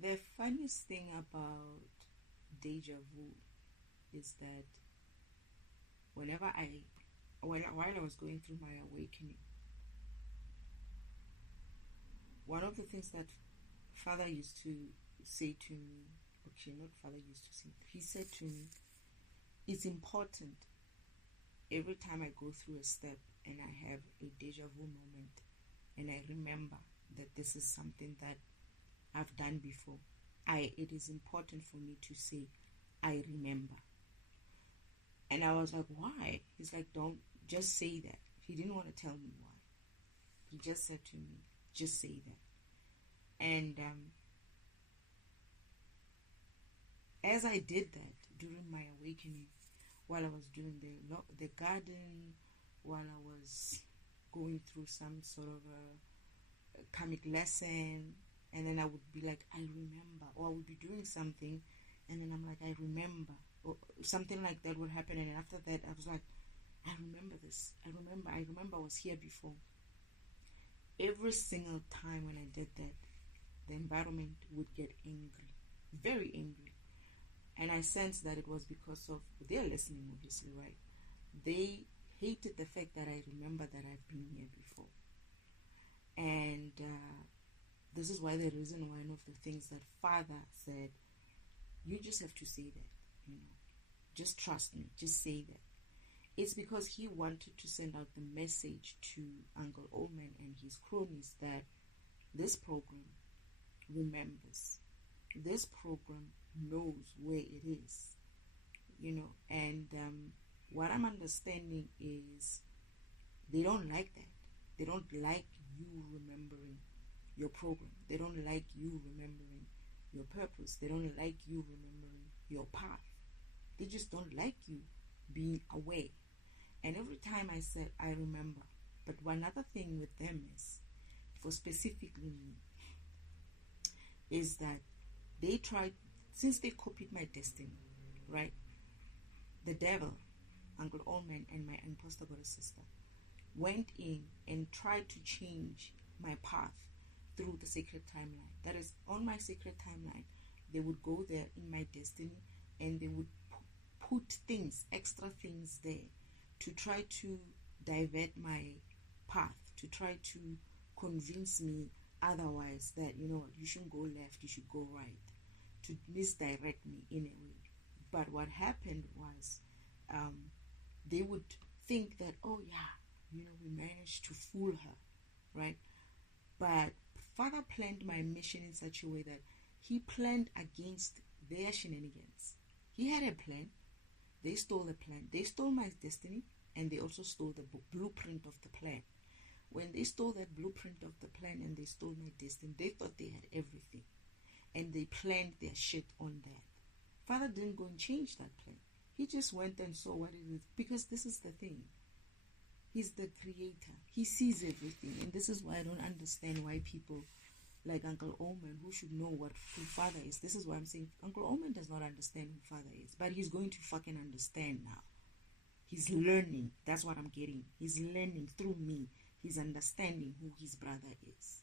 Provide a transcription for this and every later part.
The funniest thing about deja vu is that whenever while I was going through my awakening, one of the things that Father used to say to me, okay, not Father used to say, he said to me, it's important every time I go through a step and I have a deja vu moment and I remember that this is something that I've done before, it is important for me to say, I remember. And I was like, why? He's like, don't, just say that. He didn't want to tell me why. He just said to me, just say that. And as I did that during my awakening, while I was doing the garden, while I was going through some sort of a comic lesson, and then I would be like, I remember, or I would be doing something, and then I'm like, I remember, or something like that would happen, and then after that, I was like, I remember this. I remember I was here before. Every single time when I did that, the environment would get angry, very angry. And I sensed that it was because of, they're listening obviously, right? They hated the fact that I remember that I've been here before. And this is why the reason why one of the things that Father said, you just have to say that, just trust me, just say that. It's because he wanted to send out the message to Uncle Oldman and his cronies that this program remembers. This program knows where it is, and what I'm understanding is they don't like that. They don't like you remembering your program. They don't like you remembering your purpose. They don't like you remembering your path. They just don't like you being aware. And every time I said, I remember. But one other thing with them is, for specifically me, is that they tried, since they copied my destiny, right? The devil, Uncle Allman, and my imposter goddess sister went in and tried to change my path through the sacred timeline. That is, on my sacred timeline, they would go there in my destiny and they would put things, extra things there to try to divert my path, to try to convince me otherwise that, you shouldn't go left, you should go right, to misdirect me in a way. But what happened was they would think that, oh yeah, we managed to fool her, right? But Father planned my mission in such a way that he planned against their shenanigans. He had a plan. They stole the plan. They stole my destiny, and they also stole the blueprint of the plan. When they stole that blueprint of the plan and they stole my destiny, they thought they had everything. And they planned their shit on that. Father didn't go and change that plan. He just went and saw what it is. Because this is the thing. He's the creator. He sees everything. And this is why I don't understand why people like Uncle Oman, who should know who Father is. This is why I'm saying Uncle Oman does not understand who Father is. But he's going to fucking understand now. He's learning. That's what I'm getting. He's learning through me. He's understanding who his brother is.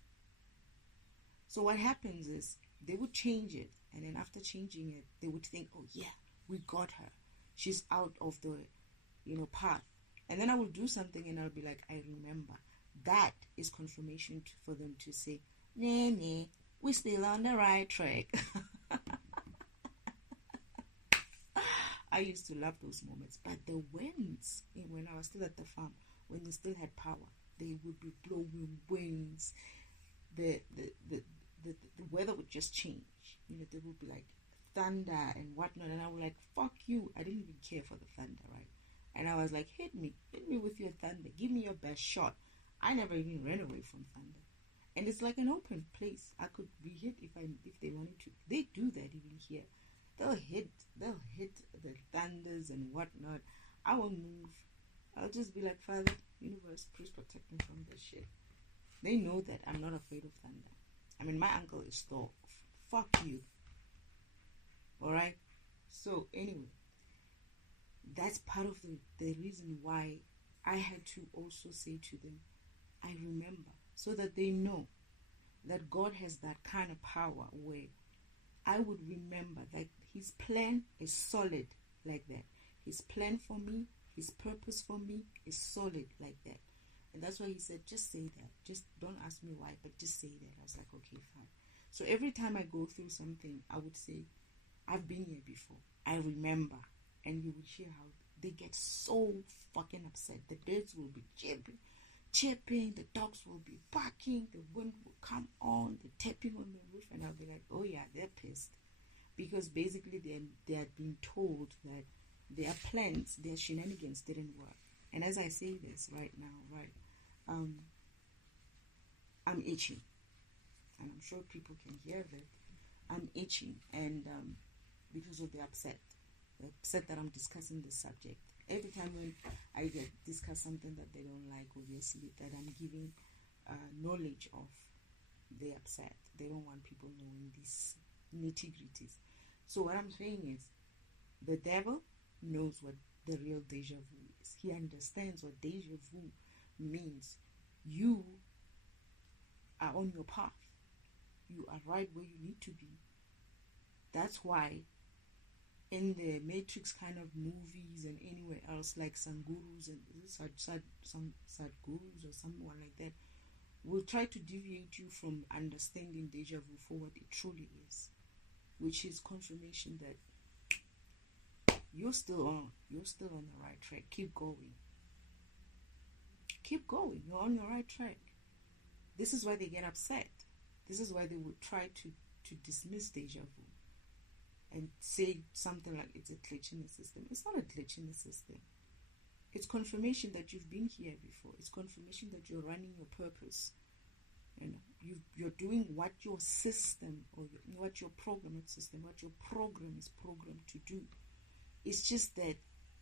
So what happens is they would change it. And then after changing it, they would think, oh yeah, we got her. She's out of the, path. And then I will do something and I'll be like, I remember. That is confirmation for them to say, nah, we're still on the right track. I used to love those moments. But the winds, when I was still at the farm, when they still had power, they would be blowing winds. The weather would just change. There would be like thunder and whatnot. And I was like, fuck you. I didn't even care for the thunder, right? And I was like, hit me with your thunder. Give me your best shot. I never even ran away from thunder. And it's like an open place. I could be hit if they wanted to. They do that even here. They'll hit the thunders and whatnot. I won't move. I'll just be like, Father, universe, please protect me from this shit. They know that I'm not afraid of thunder. I mean, my uncle is Thor. Fuck you. Alright? So, anyway, that's part of the reason why I had to also say to them, I remember, so that they know that God has that kind of power where I would remember that his plan is solid like that. His plan for me, his purpose for me is solid like that. And that's why he said, just say that. Just don't ask me why, but just say that. I was like, okay, fine. So every time I go through something, I would say, I've been here before. I remember. And you would hear how they get so fucking upset. The birds will be chirping, the dogs will be barking, the wind will come on, the tapping on the roof, and I'll be like, oh yeah, they're pissed. Because basically they had been told that their plans, their shenanigans didn't work. And as I say this right now, I'm itching. And I'm sure people can hear that. I'm itching, and because of the upset that I'm discussing this subject. Every time when I discuss something that they don't like, obviously, that I'm giving knowledge of, they upset. They don't want people knowing these nitty-gritties. So what I'm saying is, the devil knows what the real deja vu is. He understands what deja vu means. You are on your path. You are right where you need to be. That's why in the Matrix kind of movies and anywhere else, like some gurus and some Sadgurus or someone like that, will try to deviate you from understanding deja vu for what it truly is, which is confirmation that you're still on the right track. Keep going. You're on your right track. This is why they get upset. This is why they would try to dismiss deja vu and say something like it's a glitch in the system. It's not a glitch in the system. It's confirmation that you've been here before. It's confirmation that you're running your purpose. You know, you're doing what your system or what your program is programmed to do. It's just that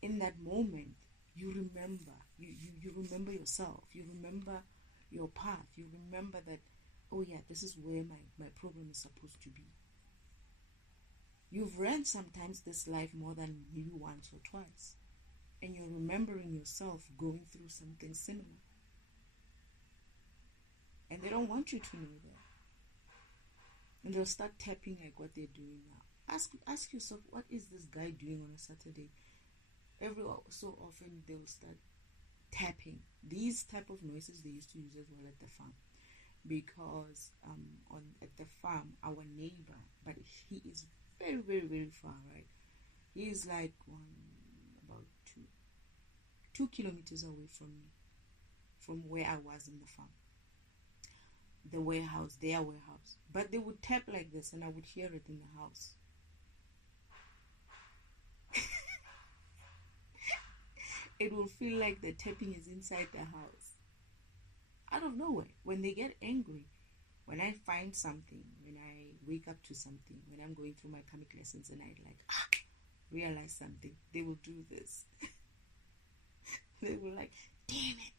in that moment, you remember. You remember yourself. You remember your path. You remember that, oh yeah, this is where my program is supposed to be. You've ran sometimes this life more than maybe once or twice. And you're remembering yourself going through something similar. And they don't want you to know that. And they'll start tapping like what they're doing now. Ask yourself, what is this guy doing on a Saturday? Every so often they'll start tapping. These type of noises they used to use as well at the farm. Because at the farm, our neighbor, but he is very, very, very far, right? He is like about 2 kilometers away from me, from where I was in the farm. Their warehouse. But they would tap like this and I would hear it in the house. It will feel like the tapping is inside the house. Out of nowhere. When they get angry, when I find something, when I wake up to something, when I'm going through my comic lessons and I realize something, they will do this. They will like, damn it.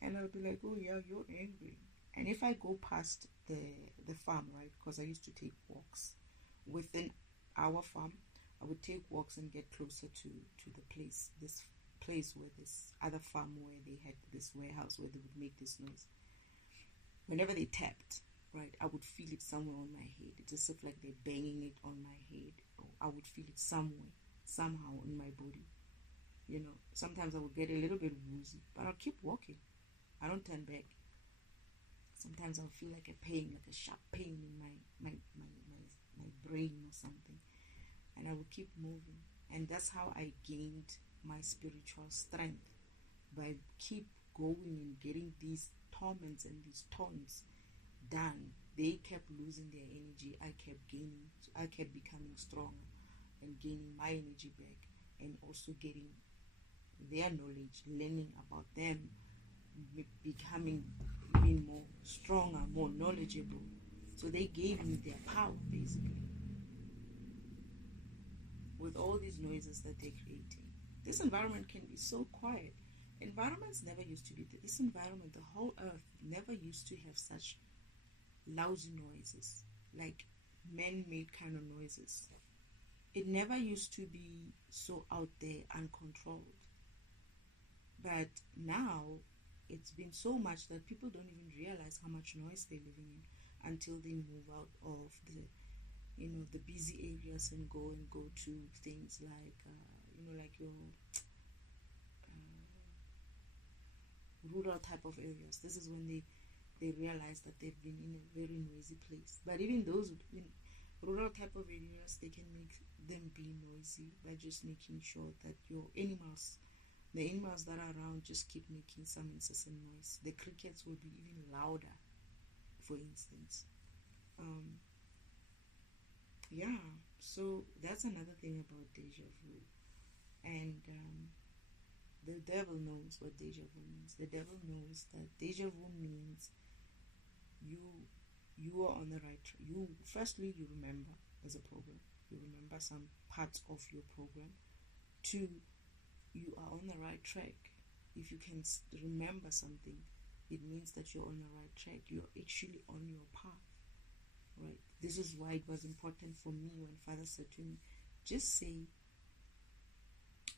And I'll be like, oh yeah, you're angry. And if I go past the farm, right, because I used to take walks within our farm, I would take walks and get closer to this place where this other farm where they had this warehouse where they would make this noise. Whenever they tapped, right, I would feel it somewhere on my head. It's as if like they're banging it on my head. Or I would feel it somewhere, somehow in my body. You know, sometimes I would get a little bit woozy, but I'll keep walking. I don't turn back. Sometimes I'll feel like a pain, like a sharp pain in my brain or something. And I will keep moving. And that's how I gained my spiritual strength, by keep going and getting these torments and these taunts done. They kept losing their energy. I kept gaining. I kept becoming stronger and gaining my energy back, and also getting their knowledge, learning about them, becoming even more stronger, more knowledgeable. So they gave me their power, basically, with all these noises that they're creating. This environment can be so quiet. Environments never used to be this environment. The whole earth never used to have such lousy noises, like man-made kind of noises. It never used to be so out there, uncontrolled. But now it's been so much that people don't even realize how much noise they're living in until they move out of the busy areas and go to things like like your rural type of areas. This is when they realize that they've been in a very noisy place. But even those in rural type of areas, they can make them be noisy by just making sure that the animals that are around, just keep making some incessant noise. The crickets will be even louder, for instance. Yeah, so that's another thing about deja vu. And the devil knows what deja vu means. The devil knows that deja vu means you are on the right track. Firstly, you remember as a program. You remember some parts of your program. Two, you are on the right track. If you can remember something, it means that you're on the right track. You're actually on your path, right? This is why it was important for me when Father said to me, just say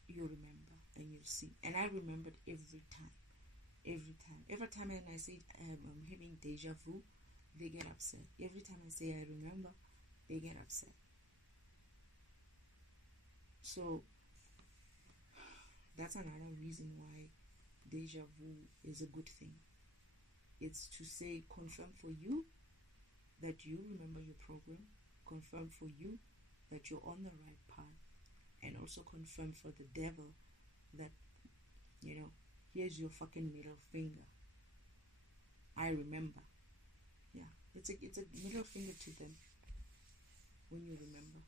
you remember and you'll see. And I remembered every time. Every time when I say I'm having deja vu, they get upset. Every time I say I remember, they get upset. So that's another reason why deja vu is a good thing. It's to say, confirm for you that you remember your program, confirm for you that you're on the right path, and also confirm for the devil that, here's your fucking middle finger. I remember. Yeah, it's a middle finger to them when you remember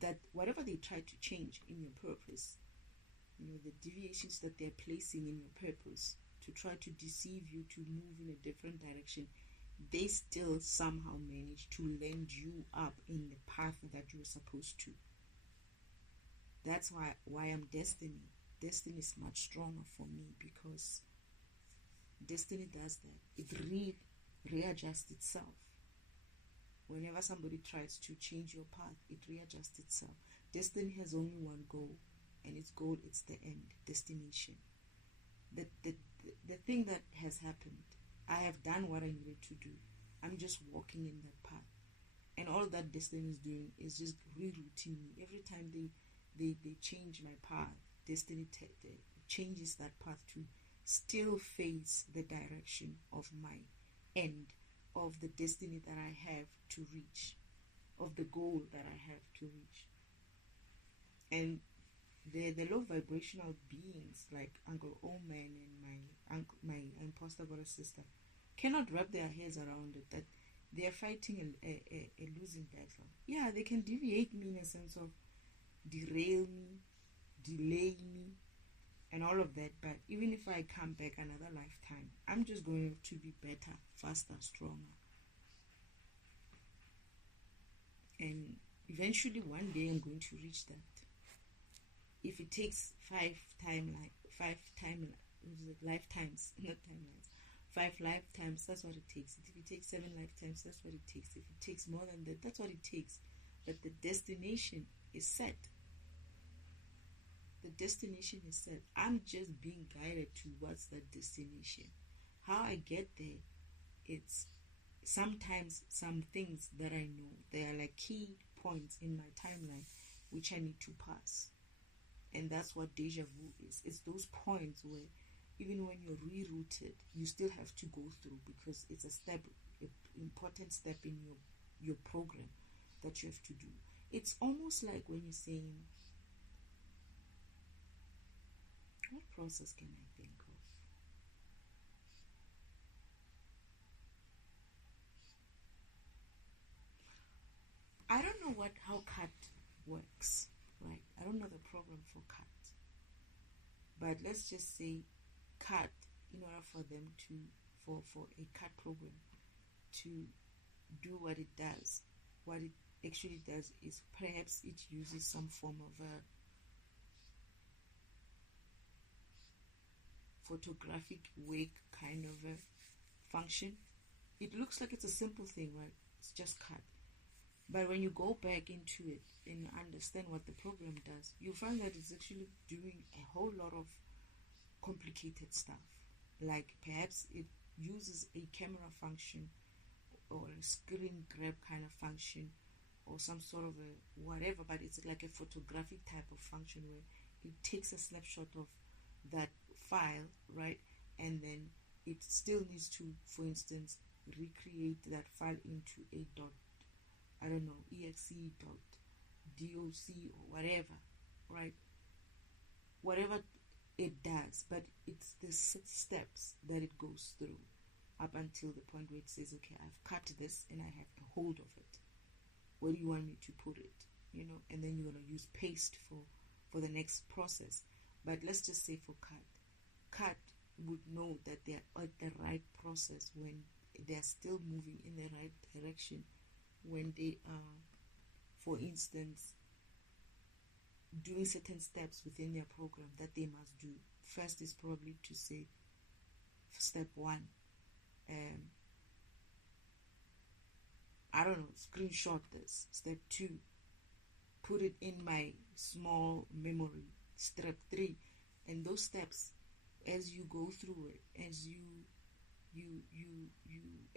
that whatever they try to change in your purpose, the deviations that they're placing in your purpose to try to deceive you to move in a different direction, they still somehow manage to land you up in the path that you're supposed to. That's why I'm destiny. Destiny is much stronger for me, because destiny does that. It readjusts itself. Whenever somebody tries to change your path, it readjusts itself. Destiny has only one goal, and its goal is the end, destination. The thing that has happened, I have done what I needed to do. I'm just walking in that path. And all that destiny is doing is just rerouting me. Every time they change my path, destiny changes that path to still face the direction of my end, of the destiny that I have to reach, of the goal that I have to reach. And the low vibrational beings like Uncle Oman and my imposter brother sister cannot wrap their heads around it, that they are fighting a losing battle. Yeah, they can deviate me in a sense of derail me, delay me, and all of that, but even if I come back another lifetime, I'm just going to be better, faster, stronger. And eventually one day I'm going to reach that. If it takes 5 lifetimes, not timelines, 5 lifetimes, that's what it takes. If it takes 7 lifetimes, that's what it takes. If it takes more than that, that's what it takes. But the destination is set. The destination is set. I'm just being guided towards that destination. How I get there, it's sometimes some things that I know. They are like key points in my timeline which I need to pass. And that's what deja vu is. It's those points where even when you're rerouted, you still have to go through, because it's an important step in your program that you have to do. It's almost like when you're saying, what process can I think of? I don't know how CAT works, right? I don't know the program for CAT. But let's just say CAT, in order for them for a CAT program to do what it does, what it actually does is perhaps it uses some form of a photographic wake kind of a function. It looks like it's a simple thing, right? It's just CAT. But when you go back into it and understand what the program does, you find that it's actually doing a whole lot of complicated stuff. Like perhaps it uses a camera function or a screen grab kind of function, or some sort of a whatever, but it's like a photographic type of function where it takes a snapshot of that file, right? And then it still needs to, for instance, recreate that file into a dot, I don't know, exe dot doc or whatever, right? Whatever it does, but it's the steps that it goes through up until the point where it says, okay, I've cut this and I have a hold of it. Where do you want me to put it? And then you're going to use paste for the next process. But let's just say for cut would know that they're at the right process when they're still moving in the right direction, when they are, for instance, doing certain steps within their program that they must do. First is probably to say, step 1, I don't know, screenshot this. Step 2, put it in my small memory. Step 3, and those steps, as you go through it, as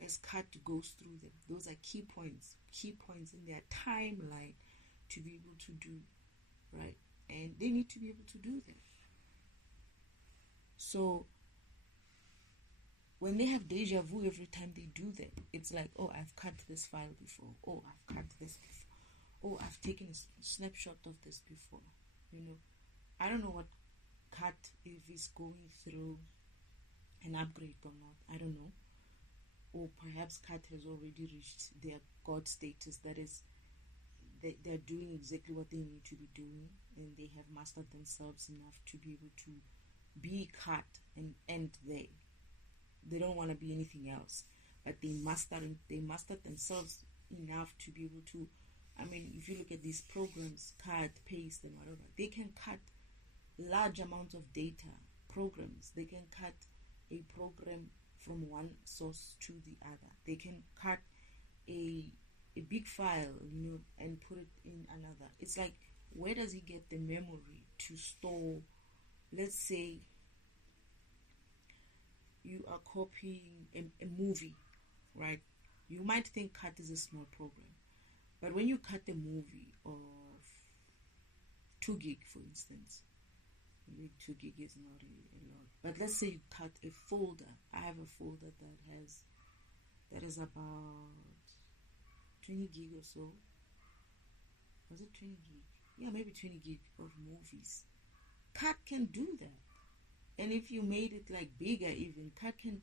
as cut goes through them, those are key points in their timeline to be able to do, right? And they need to be able to do them. So when they have deja vu every time they do them, it's like, oh, I've cut this file before. Oh, I've cut this before. Oh, I've taken a snapshot of this before. I don't know what cut, if it's going through an upgrade or not. I don't know. Or perhaps cut has already reached their God status, that is, they're doing exactly what they need to be doing, and they have mastered themselves enough to be able to be cut and end there. They don't want to be anything else, but they mastered themselves enough to be able to. I mean, if you look at these programs, cut, paste, and whatever, they can cut large amounts of data. Programs, they can cut a program from one source to the other. They can cut a big file, and put it in another. It's like, where does he get the memory to store? Let's say you are copying a movie, right? You might think cut is a small program, but when you cut a movie of 2 gig, for instance, maybe 2 gig is not a lot, but let's say you cut a folder. I have a folder that is about 20 gig or so. Was it 20 gig? Yeah, maybe 20 gig of movies. Cut can do that. And if you made it like bigger, even cut can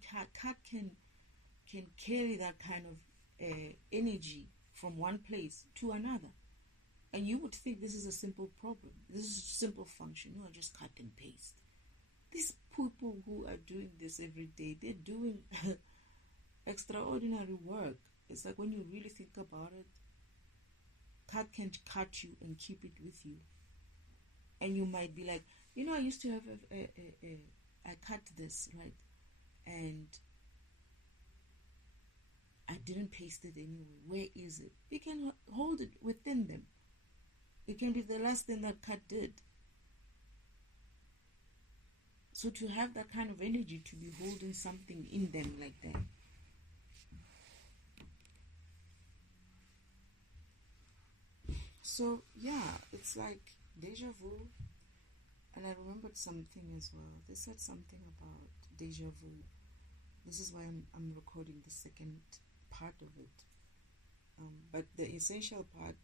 carry that kind of energy from one place to another. And you would think this is a simple problem. This is a simple function. Just cut and paste. These people who are doing this every day, they're doing extraordinary work. It's like, when you really think about it, cut can cut you and keep it with you. And you might be like, I used to have I cut this, right? And I didn't paste it anyway. Where is it? You can hold it within them. It can be the last thing that cut did. So to have that kind of energy, to be holding something in them like that. So yeah, it's like deja vu. And I remembered something as well. They said something about deja vu. This is why I'm recording the second part of it. But the essential part,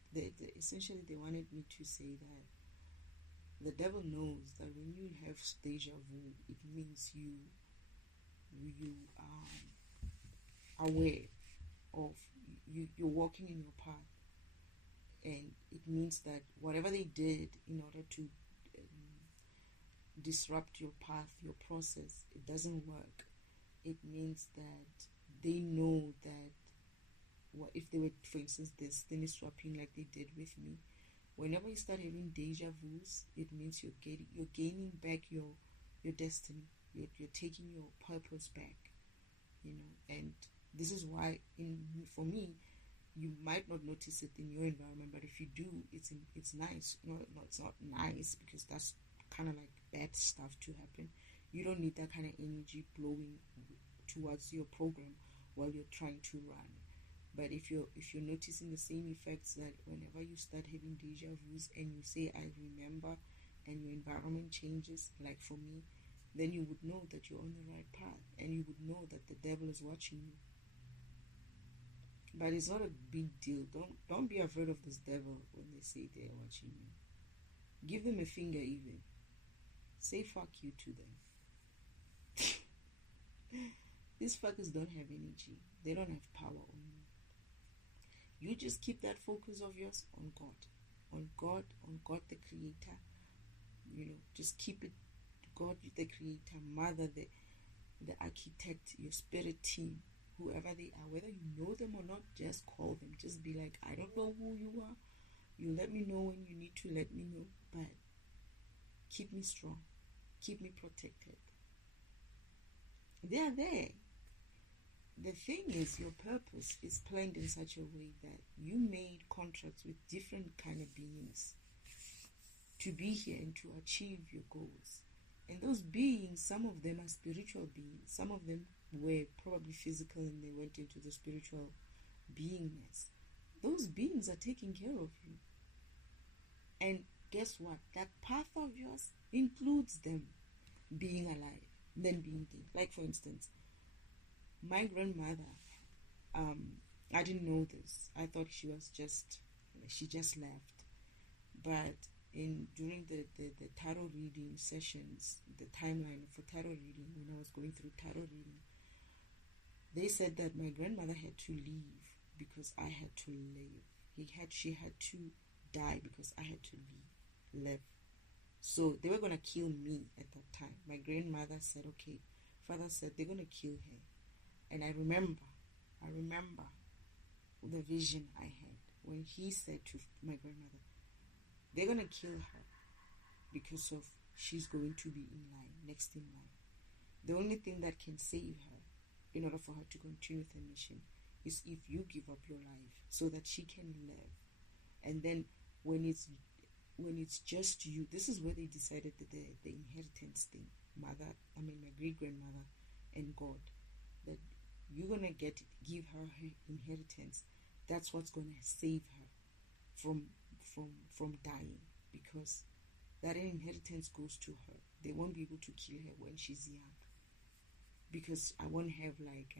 essentially they wanted me to say that the devil knows that when you have deja vu, it means you are aware of, you're walking in your path. And it means that whatever they did in order to disrupt your path, your process, it doesn't work. It means that they know that if they were, for instance, destiny swapping like they did with me, whenever you start having deja vus, it means you're gaining back your destiny. You're taking your purpose back, and this is why for me, you might not notice it in your environment, but if you do, it's nice. No, it's not nice, because that's kind of like bad stuff to happen. You don't need that kind of energy blowing towards your program while you're trying to run. But if you're noticing the same effects, that whenever you start having deja vus and you say I remember, and your environment changes, like for me, then you would know that you're on the right path, and you would know that the devil is watching you. But it's not a big deal. Don't be afraid of this devil when they say they're watching you. Give them a finger even. Say fuck you to them. These fuckers don't have energy. They don't have power on you. You just keep that focus of yours on God. On God the Creator. Just keep it. God the Creator, Mother, the architect, your spirit team, whoever they are, whether you know them or not, just call them. Just be like, I don't know who you are. You let me know when you need to let me know. But keep me strong. Keep me protected. They are there. The thing is, your purpose is planned in such a way that you made contracts with different kind of beings to be here and to achieve your goals. And those beings, some of them are spiritual beings. Some of them were probably physical and they went into the spiritual beingness. Those beings are taking care of you. And guess what? That path of yours includes them being alive, then being dead. Like, for instance, my grandmother, I didn't know this. I thought she just left. But during the tarot reading sessions, the timeline for tarot reading, when I was going through tarot reading, they said that my grandmother had to leave because I had to live. She had to die because I had to live. So they were going to kill me at that time. My grandmother said, okay, father said they're going to kill her. And I remember the vision I had when he said to my grandmother, they're going to kill her because of she's going to be in line, next in line. The only thing that can save her in order for her to continue the mission is if you give up your life so that she can live. And then when it's just you, this is where they decided that the inheritance thing, my great grandmother and God, that you're gonna give her inheritance. That's what's gonna save her from dying, because that inheritance goes to her. They won't be able to kill her when she's young, because I won't have like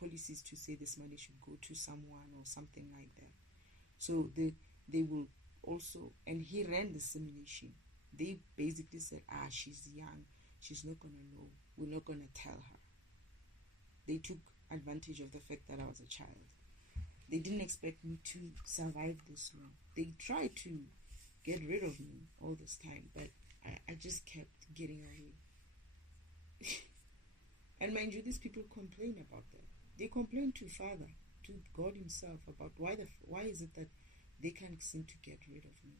policies to say this money should go to someone or something like that. So they will also, and he ran the simulation. They basically said, she's young, she's not gonna know, we're not gonna tell her. They took advantage of the fact that I was a child. They didn't expect me to survive this long. They tried to get rid of me all this time, but I just kept getting away. And mind you, these people complain about that. They complain to Father, to God himself, about why is it that they can't seem to get rid of me?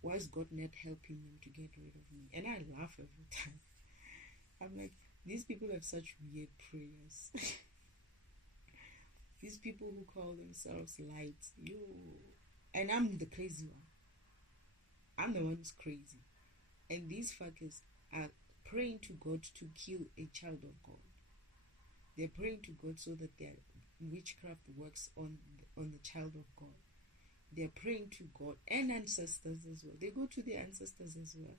Why is God not helping them to get rid of me? And I laugh every time. I'm like, these people have such weird prayers. These people who call themselves light, and I'm the crazy one. I'm the one who's crazy. And these fuckers are praying to God to kill a child of God. They're praying to God so that their witchcraft works on the child of God. They're praying to God and ancestors as well. They go to their ancestors as well,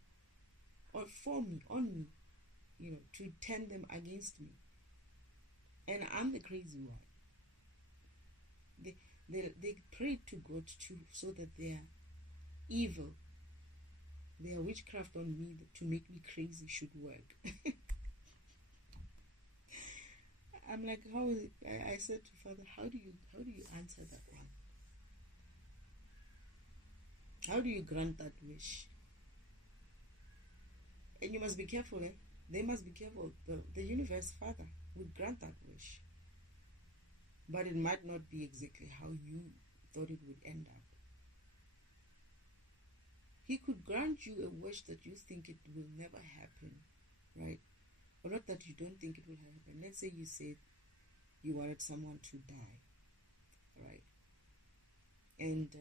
or for me, on me, to turn them against me. And I'm the crazy one. They pray to God so that their evil, their witchcraft on me to make me crazy should work. I'm like, how is it? I said to Father, how do you answer that one? How do you grant that wish? And you must be careful, eh? They must be careful. The universe, Father, would grant that wish. But it might not be exactly how you thought it would end up. He could grant you a wish that you think it will never happen, right? Or not that you don't think it will happen. Let's say you said you wanted someone to die, right? And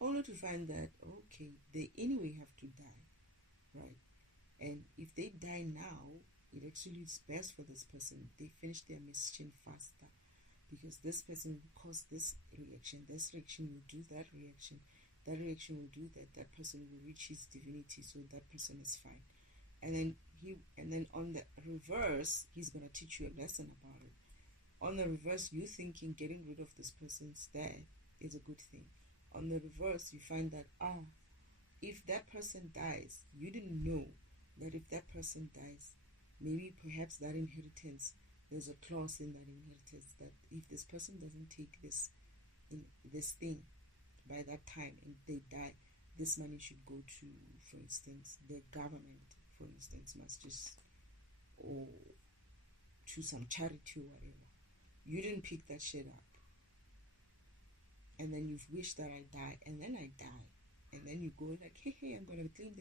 only to find that, okay, they anyway have to die, right? And if they die now, it actually is best for this person. They finish their mission faster because this person will cause this reaction will do that reaction will do that. That person will reach his divinity, so that person is fine. And then on the reverse, he's gonna teach you a lesson about it. On the reverse, you thinking getting rid of this person's death is a good thing. On the reverse, you find that if that person dies, you didn't know that if that person dies, maybe perhaps that inheritance, there's a clause in that inheritance that if this person doesn't take this thing by that time and they die, this money should go to, for instance, the government, for instance, must just, or to some charity or whatever. You didn't pick that shit up. And then you've wished that I die, and then I die. And then you go like, hey, I'm going to claim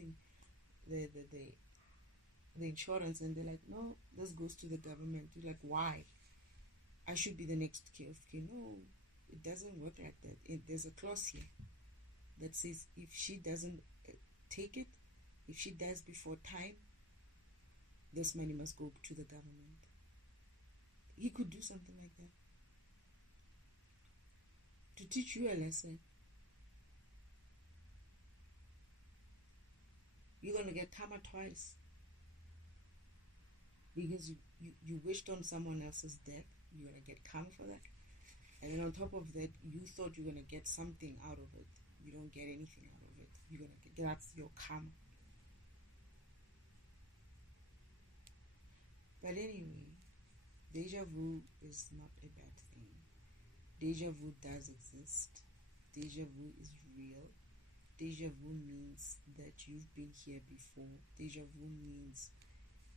the insurance. And they're like, no, this goes to the government. You're like, why? I should be the next KFK. No, it doesn't work like that. There's a clause here that says if she doesn't take it, if she dies before time, this money must go to the government. He could do something like that to teach you a lesson. You're going to get karma twice because you wished on someone else's death. You're going to get karma for that. And then on top of that, you thought you're going to get something out of it. You don't get anything out of it. You're going to get, that's your karma. But anyway, deja vu is not a bad thing. Deja vu does exist. Deja vu is real. Deja vu means that you've been here before. Deja vu means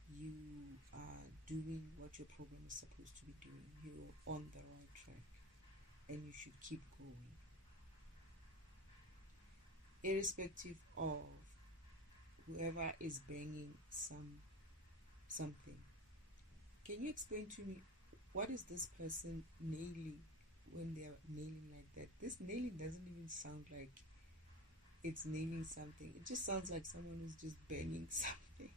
you are doing what your program is supposed to be doing. You're on the right track and you should keep going. Irrespective of whoever is banging something. Can you explain to me what is this person nailing when they're nailing like that? This nailing doesn't even sound like it's nailing something. It just sounds like someone who's just banging something.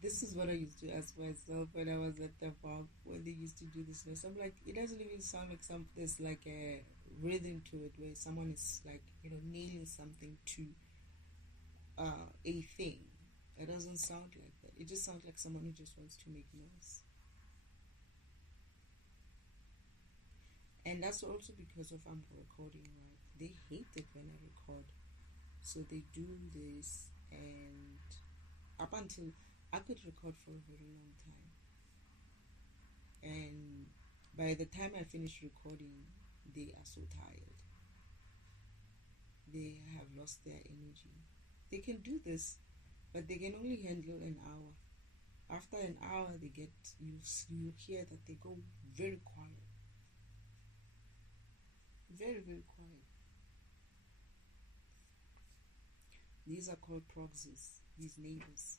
This is what I used to ask myself when I was at the farm, when they used to do this. I'm like, it doesn't even sound like there's like a rhythm to it where someone is like, nailing something to a thing. It doesn't sound like that. It just sounds like someone who just wants to make noise. And that's also because of I'm recording, right? They hate it when I record. So they do this, and up until I could record for a very long time. And by the time I finish recording, they are so tired. They have lost their energy. They can do this, but they can only handle an hour. After an hour, they get you hear that they go very quiet. Very, very quiet. These are called proxies, these neighbors.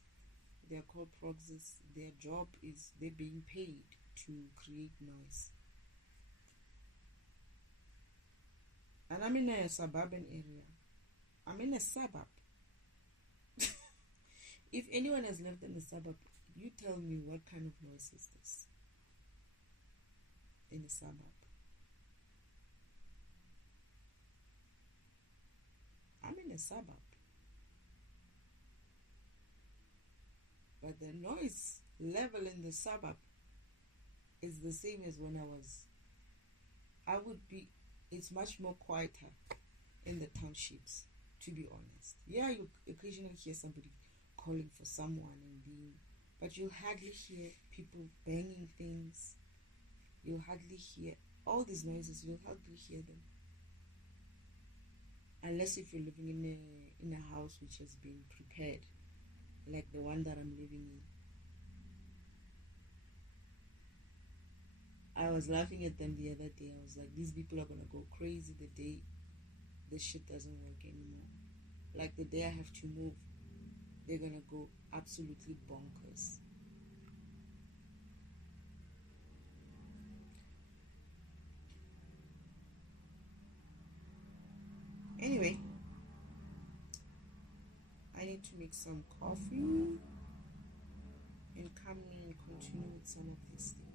They are called proxies. Their job is they're being paid to create noise. And I'm in a suburban area. I'm in a suburb. If anyone has lived in a suburb, you tell me what kind of noise is this in a suburb. I'm in a suburb. But the noise level in the suburb is the same as when it's much more quieter in the townships, to be honest. Yeah, you occasionally hear somebody calling for someone but you'll hardly hear people banging things. You'll hardly hear all these noises. You'll hardly hear them. Unless if you're living in a house which has been prepared, like the one that I'm living in. I was laughing at them the other day. I was like, these people are going to go crazy the day the shit doesn't work anymore. Like the day I have to move, they're going to go absolutely bonkers. Anyway, I need to make some coffee and calmly continue with some of these things.